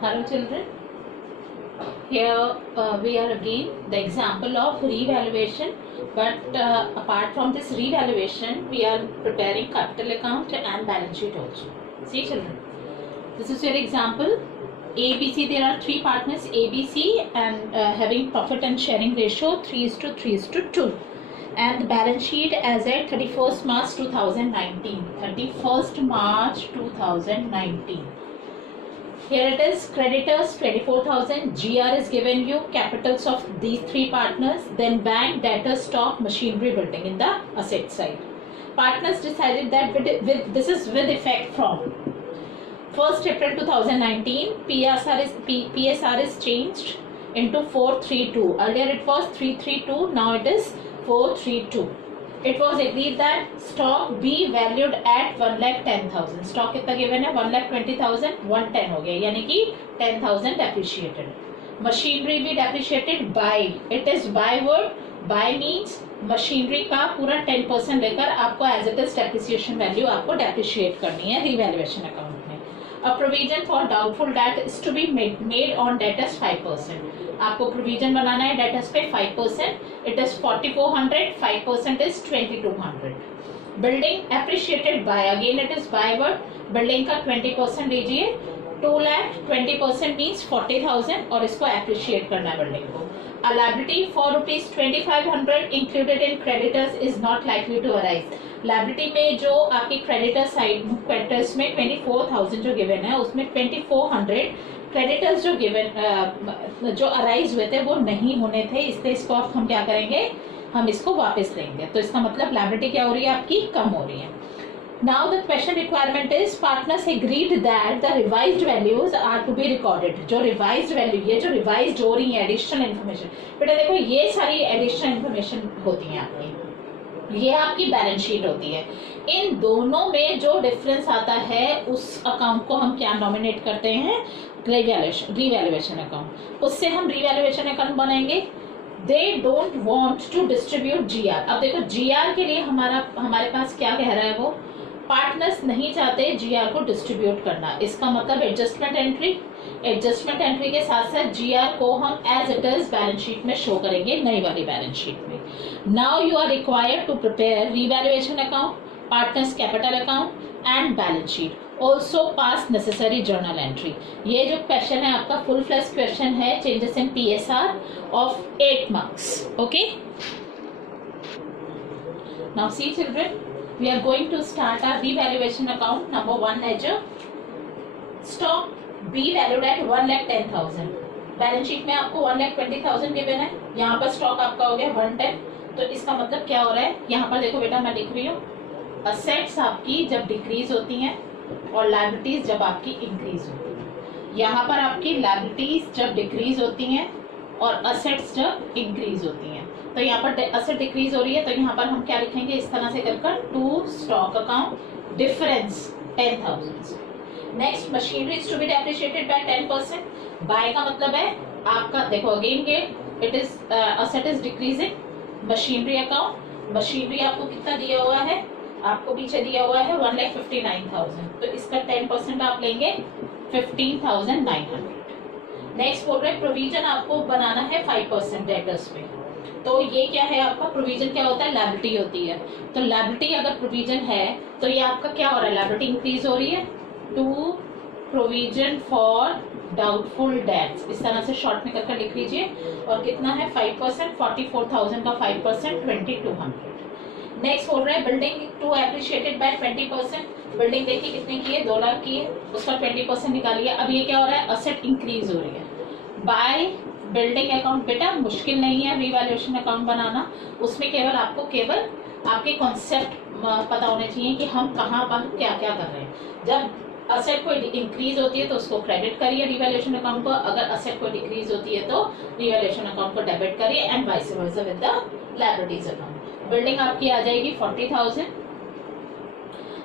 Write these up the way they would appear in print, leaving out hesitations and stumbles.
Hello children, here we are again the example of revaluation, but apart from this revaluation we are preparing capital account and balance sheet also. See children, this is your example. ABC, there are three partners ABC and having profit and sharing ratio 3:3:2, and the balance sheet as at 31st March 2019. 31st March 2019. Here it is, creditors 24,000, GR is given you, capitals of these three partners, then bank, debtors, stock, machinery, building in the asset side. Partners decided that this is with effect from 1st April 2019, PSR is changed into 432. Earlier it was 332, now it is 432. It was agreed that stock be valued at 1,10,000. Stock कितना given है 1,20,000, 110 हो गया, यानी कि 10,000 depreciated. Machinery भी depreciated by, it is by word. By means machinery का पूरा 10% लेकर आपको as it is depreciation value आपको डेप्रिशिएट करनी है रिवैल्यूएशन अकाउंट में. A provision for doubtful debt is to be made on debtors 5%. आपको प्रोविजन बनाना है डेटर्स पे 5%. It is 4,400, 5% is 2,200. Building appreciated by, again it is by word. Building का 20% लीजिए, 2 lakh, 20% means 40,000 और इसको एप्रिशिएट करना है बिल्डिंग को. A liability for ₹2,500 included in creditors is not likely to arise. Liability में जो आपकी क्रेडिटर साइड क्रेडिटर्स में 24,000 जो गिवन है उसमें 2,400 क्रेडिटर्स जो गिवन जो अराइज हुए थे वो नहीं होने थे, इसलिए इसको अब हम क्या करेंगे, हम इसको वापस लेंगे. तो इसका मतलब लाइबिलिटी क्या हो रही है आपकी, कम हो रही है. Now the question requirement is partners agreed that the revised values are to be recorded. जो revised value, ये जो revised हो रही है additional information, बेटा देखो ये सारी additional information होती है आपकी, ये आपकी बैलेंस शीट होती है. इन दोनों में जो डिफरेंस आता है उस अकाउंट को हम क्या नॉमिनेट करते हैं, रिवैल्यूएशन अकाउंट. उससे हम रिवैल्यूएशन अकाउंट बनाएंगे. They don't want to distribute GR. अब देखो जीआर के लिए हमारे पास क्या कह रहा है, वो पार्टनर्स नहीं चाहते जीआर को डिस्ट्रीब्यूट करना. इसका मतलब एडजस्टमेंट एंट्री के साथ साथ जीआर को हम as it is balance sheet में शो करेंगे, नई वाली बैलेंस शीट में. Now you are required to prepare revaluation account, partners capital account and balance sheet. Also pass necessary journal entry. ये जो क्वेश्चन है आपका फुल फ्लैश क्वेश्चन है, changes in PSR of 8 marks. Okay, now see children, we are going to start our revaluation account. Number 1 ledger, stock be valued at 1,10,000. Balance sheet में आपको 1,20,000 given है, यहाँ पर स्टॉक आपका हो गया 110. तो इसका मतलब क्या हो रहा है, यहाँ पर देखो बेटा मैं लिख रही हूँ, असेट्स आपकी जब डिक्रीज होती हैं और लायबिलिटीज जब आपकी इंक्रीज होती हैं. यहाँ पर आपकी लायबिलिटीज जब डिक्रीज होती हैं और असेट्स जब इंक्रीज होती हैं. तो यहाँ पर असेट डिक्रीज हो रही है, तो यहाँ पर हम क्या लिखेंगे, इस तरह से कर to stock account difference 10,000. Next, machinery is to be depreciated by 10%. By का मतलब है आपका, देखो अगेन के it is asset is decreasing. Machinery account, machinery आपको कितना दिया हुआ है, आपको पीछे दिया हुआ है 1,59,000. तो इसका 10% आप लेंगे 15,900. नेक्स्ट बोल रहे प्रोविजन आपको बनाना है 5% डेटर्स पे. तो ये क्या है आपका प्रोविजन, क्या होता है, लायबिलिटी होती है. तो लायबिलिटी अगर प्रोविजन है तो ये आपका क्या हो रहा है, लायबिलिटी इंक्रीज हो रही है. To provision for doubtful debts, इस तरह से शॉर्ट में करके लिख लीजिए. और कितना है 5%, 44,000 का 5% 2,200. नेक्स्ट बोल रहे हैं building to appreciated by 20%. Building देखिए कितने की है, 2 लाख की है, उसका 20% निकालिए. अब ये क्या हो रहा है, असेट इंक्रीज हो रही है. बाय बिल्डिंग अकाउंट, बेटा मुश्किल नहीं है रिवैल्यूएशन अकाउंट बनाना. उसमें केवल आपके कॉन्सेप्ट पता होने चाहिए कि हम कहाँ पर क्या क्या कर रहे हैं. जब असेट कोई इंक्रीज होती है तो उसको क्रेडिट करिए रिवैल्यूएशन अकाउंट को, अगर असेट कोई डिक्रीज होती है तो रिवैल्यूएशन अकाउंट को डेबिट करिए, and vice versa with the liabilities account. Building आपकी आ जाएगी 40,000.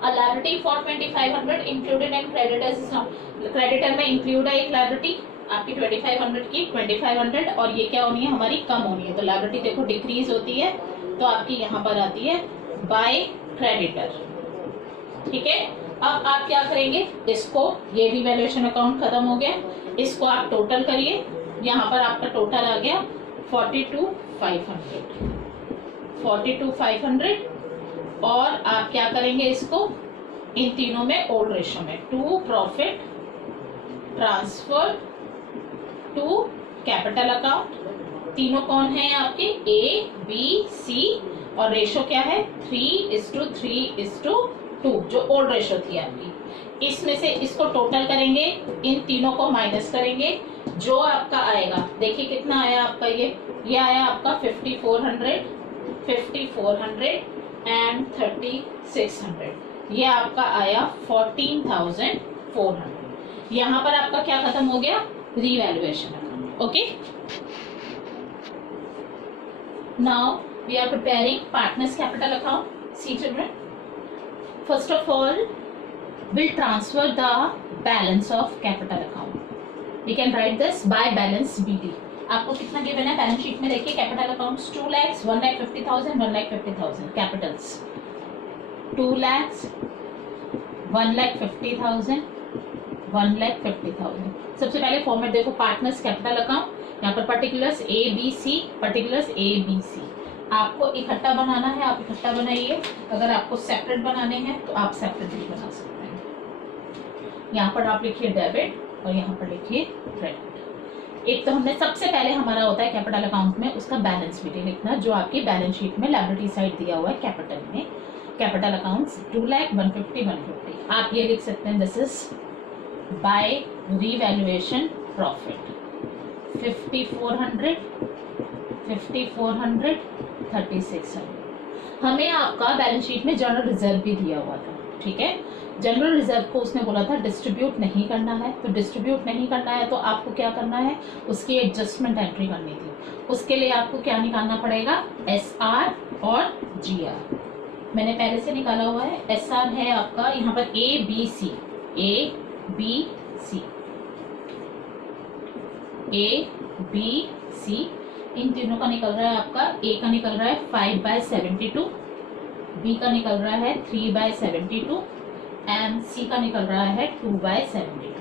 A liability for 2,500 included in creditors is not. Creditor में इंक्लूड है एक लायबिलिटी आपकी 2,500 की 2,500, और ये क्या होनी है हमारी, कम होनी है. तो लायबिलिटी देखो डिक्रीज होती है, तो आपकी यहाँ पर आती है बाय क्रेडिटर. ठीक है, अब आप क्या करेंगे, इसको, ये रिवैल्यूएशन अकाउंट खत्म हो गया, इसको आप टोटल करिए। यहाँ पर आपका टोटल आ गया 42,500, 42,500। और आप क्या करेंगे, इसको इन तीनों में ओल्ड रेशो में, to profit transfer to capital account. तीनों कौन है आपके, ए बी सी, और रेशो क्या है 3:3:2, जो ओल्ड रेशो थी आपकी। इसमें से इसको टोटल करेंगे, इन तीनों को माइनस करेंगे, जो आपका आएगा, देखिए कितना आया आपका, ये आया आपका 5400, 5400 एंड 3600, ये आपका आया 14,400। यहाँ पर आपका क्या खत्म हो गया, revaluation account. Okay, now we are preparing partners capital account. See children, first of all we'll transfer the balance of capital account. We can write this by balance BD. आपको कितना गिवन है बैलेंस शीट में, देखिए capital accounts 2 lakhs, 1,50,000, 1,50,000 Capitals, 2 lakhs, 1,50,000, 1,50,000। सबसे पहले format देखो, partners capital account, यहाँ पर particulars A B C, particulars A B C. आपको इकट्ठा बनाना है, आप इकट्ठा बनाइए। अगर आपको सेपरेट बनाने हैं तो आप सेपरेट भी बना सकते हैं। यहाँ पर आप लिखिए डेबिट और यहाँ पर लिखिए क्रेडिट। एक तो हमने सबसे पहले हमारा होता है कैपिटल अकाउंट में उसका बैलेंस शीट लिखना, जो आपकी बैलेंस शीट में लायबिलिटी साइड दिया हुआ है कैपिटल में, कैपिटल अकाउंट्स 2 लाख 150 150। आप ये लिख सकते हैं, this is by revaluation profit 5400, 5400, 3600। हमें आपका बैलेंस शीट में जनरल रिजर्व भी दिया हुआ था, ठीक है। जनरल रिजर्व को उसने बोला था डिस्ट्रीब्यूट नहीं करना है, तो डिस्ट्रीब्यूट नहीं करना है तो आपको क्या करना है, उसकी एडजस्टमेंट एंट्री करनी थी। उसके लिए आपको क्या निकालना पड़ेगा, SR और GR। मैंने पहले से निकाला हुआ है। SR है आपका यहाँ पर ABC, ABC, इन तीनों का निकल रहा है आपका, A का निकल रहा है 5/72, B का निकल रहा है 3/72 एंड C का निकल रहा है 2/72।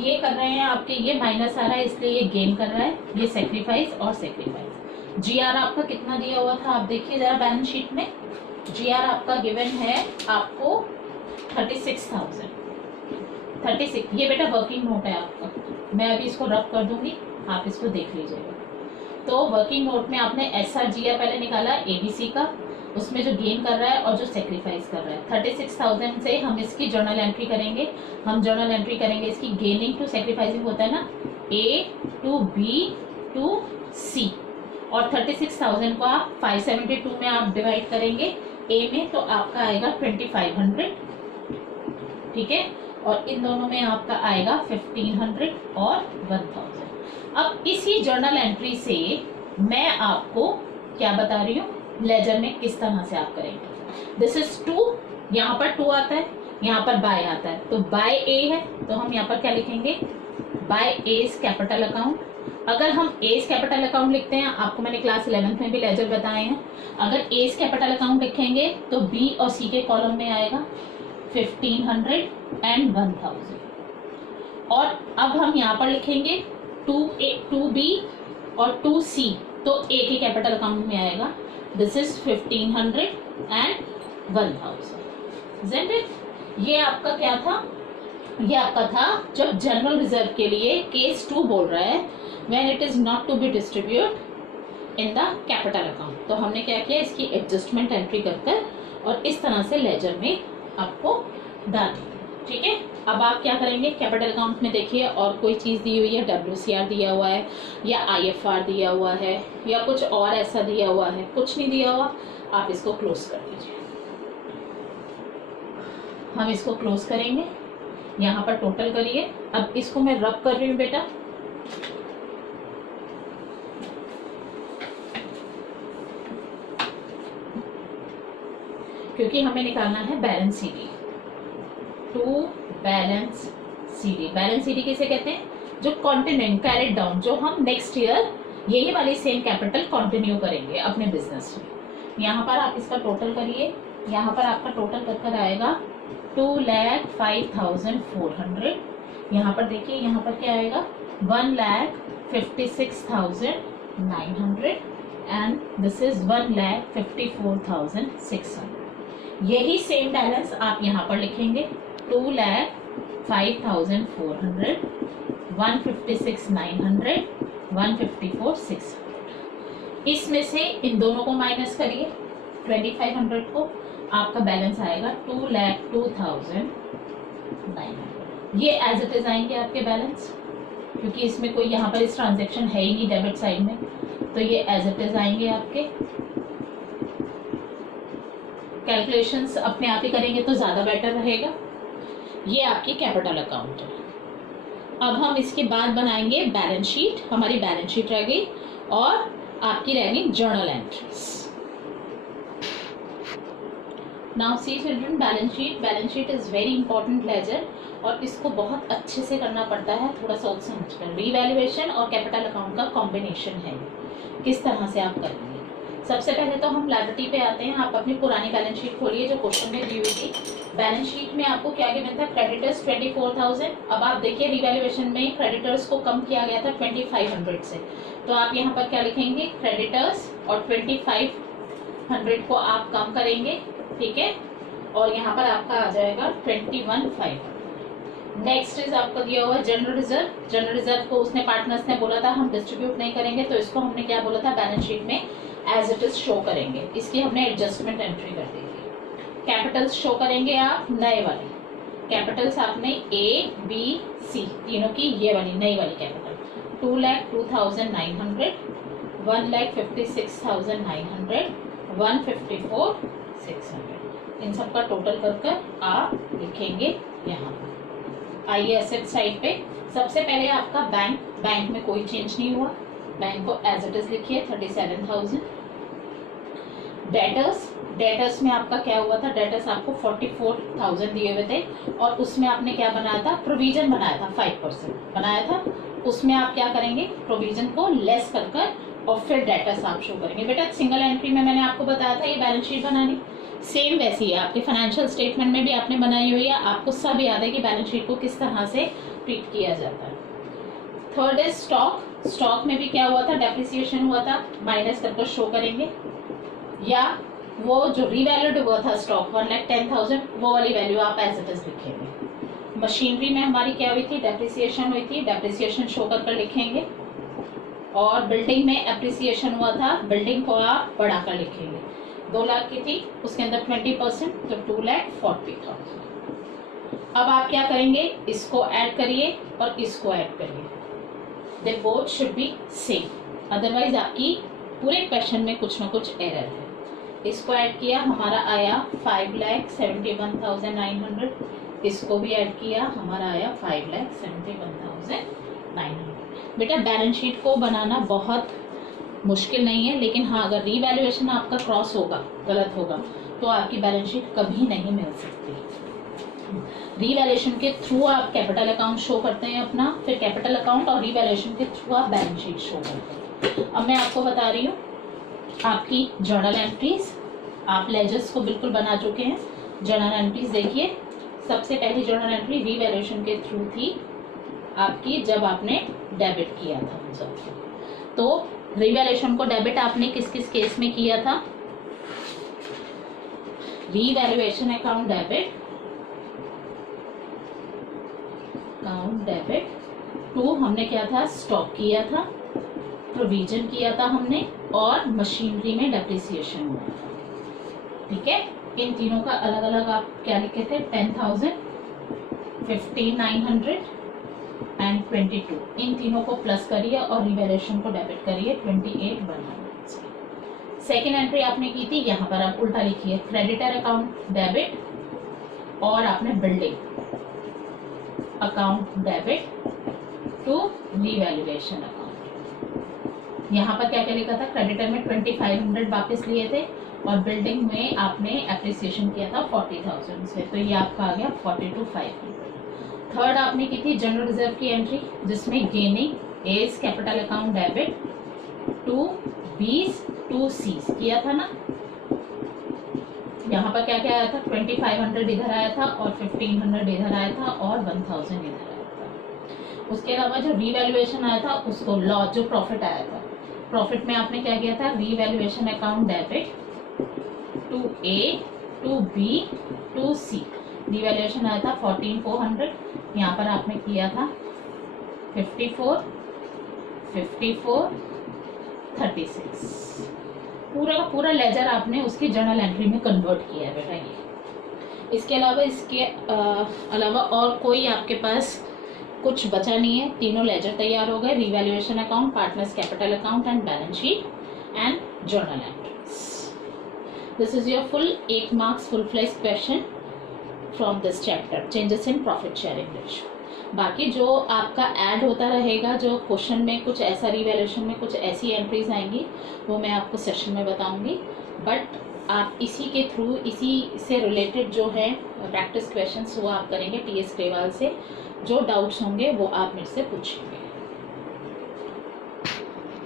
ये कर रहे हैं आपके, ये माइनस आ रहा है इसलिए ये गेन कर रहा है, ये सेक्रीफाइस और सेक्रीफाइस। GR आपका कितना दिया हुआ था, आप देखिए जरा बैलेंस शीट में। GR आपका गिवन है आपको 36,000, 36। ये बेटा वर्किंग नोट है आपका, मैं अभी इसको रब कर दूंगी, आप इसको देख लीजिएगा। तो वर्किंग नोट में आपने SR GR पहले निकाला ABC का, उसमें जो गेन कर रहा है और जो सेक्रीफाइस कर रहा है। 36,000 से हम इसकी जर्नल एंट्री करेंगे, हम जर्नल एंट्री करेंगे इसकी गेनिंग टू सेक्रीफाइसिंग होता है ना, A to B to C, और 36,000 को आप 572 में आप डिवाइड करेंगे A में, तो आपका आएगा 2500, ठीक है। और इन दोनों में आपका आएगा 1500 और 1000। अब इसी जर्नल एंट्री से मैं आपको क्या बता रही हूँ, लेजर में किस तरह से आप करेंगे। दिस इज 2, यहाँ पर 2 आता है, यहाँ पर बाय आता है, तो बाय A है तो हम यहाँ पर क्या लिखेंगे, बाय एज कैपिटल अकाउंट। अगर हम एज कैपिटल अकाउंट लिखते हैं, आपको मैंने क्लास 11th में भी लेजर बताए हैं, अगर एज कैपिटल अकाउंट लिखेंगे तो B और C के कॉलम में आएगा 1500 एंड 1000। और अब हम यहाँ पर लिखेंगे 2B और 2C, तो A के कैपिटल अकाउंट में आएगा, दिस इज 1500 एंड 1000। ये आपका क्या था, ये आपका था जब जनरल रिजर्व के लिए केस 2 बोल रहा है, when it is not to be distribute in the capital account. तो हमने क्या किया, इसकी एडजस्टमेंट एंट्री कर और इस तरह से लेजर में आपको डाल दिया, ठीक है। अब आप क्या करेंगे, कैपिटल अकाउंट में देखिए और कोई चीज़ दी हुई है, WCR दिया हुआ है या IFR दिया हुआ है या कुछ और ऐसा दिया हुआ है, कुछ नहीं दिया हुआ, आप इसको क्लोज कर दीजिए। हम इसको क्लोज करेंगे, यहाँ पर टोटल करिए। अब इसको मैं रब कर रही हूँ बेटा, क्योंकि हमें निकालना है balance CD to balance CD। Balance CD किसे कहते हैं, जो कंटिन्यू कैरिड डाउन, जो हम नेक्स्ट ईयर यही वाली सेम कैपिटल कंटिन्यू करेंगे अपने बिजनेस में। यहाँ पर आप इसका टोटल करिए, यहाँ पर आपका टोटल कर आएगा 2,05,400। यहाँ पर देखिए, यहाँ पर क्या आएगा 1,56,900 एंड दिस इज 1,54,600। यही सेम बैलेंस आप यहाँ पर लिखेंगे 2,05,400, 156,900, 154,600। इसमें से इन दोनों को माइनस करिए 2,500 को, आपका बैलेंस आएगा 2,02,900। ये एज इट इज आएंगे आपके बैलेंस, क्योंकि इसमें कोई यहाँ पर इस ट्रांजेक्शन है ही नहीं डेबिट साइड में, तो ये एज इट इज आएंगे आपके। कैलकुलेशंस अपने आप ही करेंगे तो ज्यादा बेटर रहेगा। ये आपकी कैपिटल अकाउंट है। अब हम इसके बाद बनाएंगे बैलेंस शीट। हमारी बैलेंस शीट रह गई और आपकी रह गई journal entries. Now see children, balance sheet is very important ledger और इसको बहुत अच्छे से करना पड़ता है, थोड़ा सोच समझ कर। रीवैल्यूएशन और कैपिटल अकाउंट का कॉम्बिनेशन है, किस तरह से आप करेंगे। सबसे पहले तो हम लायबिलिटी पे आते हैं। आप अपनी पुरानी बैलेंस शीट खोलिए जो क्वेश्चन में दी हुई थी। बैलेंस शीट में आपको क्या गिवन था, क्रेडिटर्स 24,000। अब आप देखिए रीवैल्यूएशन में क्रेडिटर्स को कम किया गया था 2,500 से, तो आप यहाँ पर क्या लिखेंगे, क्रेडिटर्स और 2,500 को आप कम करेंगे, ठीक है, और यहाँ पर आपका आ जाएगा 21,500। नेक्स्ट इज आपका दिया हुआ जनरल रिजर्व। जनरल रिजर्व को उसने पार्टनर्स ने बोला था हम डिस्ट्रीब्यूट नहीं करेंगे, तो इसको हमने क्या बोला था, बैलेंस शीट में एज इट इज शो करेंगे। इसकी हमने एडजस्टमेंट एंट्री कर दी थी। कैपिटल्स शो करेंगे आप नए वाले कैपिटल्स, आपने ए बी सी तीनों की ये वाली नई वाली कैपिटल 2,02,900, 1,56,900, 154,600, इन सब का टोटल कर आप लिखेंगे यहाँ पर। आइए एसेट साइड पे, सबसे पहले आपका बैंक में कोई चेंज नहीं हुआ, बैंक को एज इट इज लिखिए 37,000। डेटर्स में आपका क्या हुआ था, डेटर्स आपको 44,000 दिए हुए थे और उसमें आपने क्या बनाया था, प्रोविजन बनाया था, 5% बनाया था। उसमें आप क्या करेंगे, प्रोविजन को लेस कर और फिर डेटर्स आप शो करेंगे। बेटा सिंगल एंट्री में मैंने आपको बताया था ये बैलेंस शीट बनानी, सेम वैसी है आपके फाइनेंशियल स्टेटमेंट में भी आपने बनाई हुई है। आपको सब याद है कि बैलेंस शीट को किस तरह से ट्रीट किया जाता है। थर्ड इज स्टॉक में भी क्या हुआ था, डेप्रिसिएशन हुआ था, माइनस कर शो करेंगे, या वो जो रीवैल्यूड हुआ था स्टॉक 1,10,000 वो वाली वैल्यू आप एज इट इज लिखेंगे। मशीनरी में हमारी क्या हुई थी, डेप्रिसिएशन हुई थी, डेप्रिसिएशन शो कर लिखेंगे। और बिल्डिंग में एप्रिसिएशन हुआ था, बिल्डिंग को आप बढ़ाकर लिखेंगे। 2 लाख की थी, उसके अंदर 20% तो 2,40,000। अब आप क्या करेंगे, इसको ऐड करिए और इसको ऐड करिए, they both should be same, otherwise आपकी पूरे क्वेश्चन में कुछ ना कुछ एरर है। इसको ऐड किया, हमारा आया 5,71,900, इसको भी ऐड किया, हमारा आया 5,71,900। बेटा बैलेंस शीट को बनाना बहुत मुश्किल नहीं है, लेकिन हाँ अगर रीवैल्यूएशन आपका क्रॉस होगा, गलत होगा, तो आपकी बैलेंस शीट कभी नहीं मिल सकती। रीवैल्यूएशन के थ्रू आप कैपिटल अकाउंट शो करते हैं अपना, फिर कैपिटल अकाउंट और रीवैल्यूएशन के थ्रू आप बैलेंस शीट शो करते हैं। अब मैं आपको बता रही हूँ आपकी जर्नल एंट्रीज। आप लेजर्स को बिल्कुल बना चुके हैं। जर्नल एंट्रीज देखिए, सबसे पहली जर्नल एंट्री रीवैल्यूएशन के थ्रू थी आपकी, जब आपने डेबिट किया था उन सबको। तो रीवैल्यूएशन को डेबिट आपने किस किस केस में किया था, रीवैल्यूएशन अकाउंट डेबिट 2 हमने क्या था, स्टॉक किया था, प्रोविजन किया था हमने, और मशीनरी में डेप्रिसिएशन हुआ था, ठीक है। इन तीनों का अलग अलग आप क्या लिखे थे, 10,000, 15,900 एंड 22। इन तीनों को प्लस करिए और रिवैल्यूएशन को डेबिट करिए 28,100। सेकेंड एंट्री आपने की थी, यहाँ पर आप उल्टा लिखिए, क्रेडिटर अकाउंट डेबिट और आपने building account debit to revaluation account. यहाँ पर क्या क्या लिखा था, क्रेडिटर में 2,500 वापस लिए थे और बिल्डिंग में आपने एप्रिसिएशन किया था 40,000 से, तो ये आपका आ गया 42,500। थर्ड आपने की थी जनरल रिजर्व की एंट्री, जिसमें gaining as capital account debit 2 B's 2 C's किया था ना, यहाँ पर क्या क्या आया था, 2500 इधर आया था और 1500 इधर आया था और 1000 इधर आया था। उसके अलावा जो रीवैल्यूएशन आया था उसको लॉस, जो प्रॉफिट आया था, प्रॉफिट में आपने क्या किया था, revaluation account debit to A to B to C. Revaluation आया था 14400, यहाँ पर आपने किया था 54, 54, 36। पूरा का पूरा लेजर आपने उसकी जर्नल एंट्री में कन्वर्ट किया है बेटा ये। इसके अलावा अलावा और कोई आपके पास कुछ बचा नहीं है, तीनों लेजर तैयार हो गए, revaluation account, partners capital account and balance sheet and journal entries. This is your full 8 marks full fledge question from this chapter, changes in profit sharing ratio. बाकी जो आपका ऐड होता रहेगा, जो क्वेश्चन में कुछ ऐसा, रिवैल्यूएशन में कुछ ऐसी एंट्रीज आएंगी, वो मैं आपको सेशन में बताऊंगी। बट आप इसी के थ्रू, इसी से रिलेटेड जो है प्रैक्टिस क्वेश्चंस वो आप करेंगे टीएस ग्रेवाल से। जो डाउट्स होंगे वो आप मेरे से पूछेंगे।